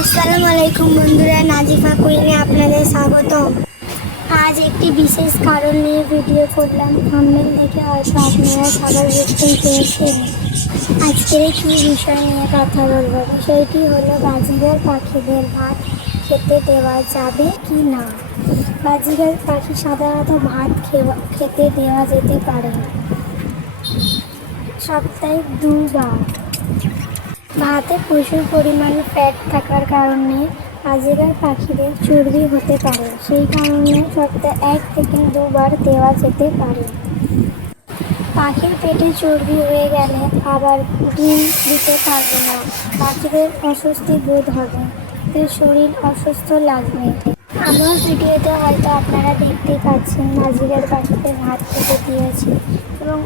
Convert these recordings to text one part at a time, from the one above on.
আসসালামু আলাইকুম বন্ধুরা, নাজিফা কুইনে আপনাদের স্বাগতম। আজ একটি বিশেষ কারণ নিয়ে ভিডিও করলাম। থাম্বনেল দেখে হয়তো আপনারা সবাই বুঝতেই পেরেছেন আজকের কী বিষয় নিয়ে কথা বলবো। বিষয়টি হলো বাজিগার পাখিদের ভাত খেতে দেওয়া যাবে কি না। বাজিগার পাখি সাধারণত ভাত খেতে দেওয়া যেতে পারে সপ্তাহে দুবার। ভাতে প্রচুর পরিমাণে ফ্যাট থাকার কারণে বাজিগার পাখিদের চর্বি হতে পারে, সেই কারণে সপ্তাহে 1 থেকে 2 বার দেওয়া যেতে পারে। পাখির পেটে চর্বি হয়ে গেলে আবার ডিম দিতে পারবে না, পাখিদের অস্বস্তি বোধ হবে, ওদের শরীর অসুস্থ লাগবে। আমার ভিডিওতে হয়তো আপনারা দেখতেই পাচ্ছেন বাজিগার পাখিদের ভাত খেতে দিয়েছি এবং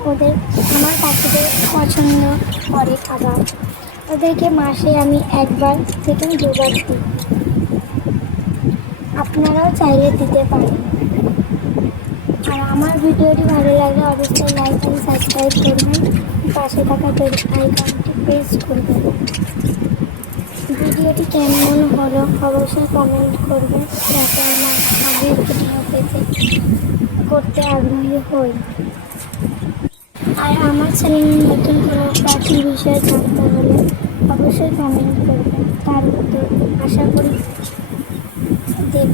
আমার পাখিদের পছন্দ করে খাবার। ওদেরকে মাসে আমি 1 বার থেকে 2 বার দিই। আপনারাও চাইলে দিতে পারেন। আর আমার ভিডিওটি ভালো লাগলে অবশ্যই লাইক এবং সাবস্ক্রাইব করবেন, পাশে থাকা বেল আইকনটি প্রেস করবেন। ভিডিওটি কেমন হলো অবশ্যই কমেন্ট করবেন, যাতে আমার আগের ভিডিও করতে আগ্রহী হই। আর আমার চ্যানেলে নতুন কোনো পাখির বিষয়ে জানতে হলে অবশ্যই কমেন্ট করবেন, তার উত্তর আশা করি দেব।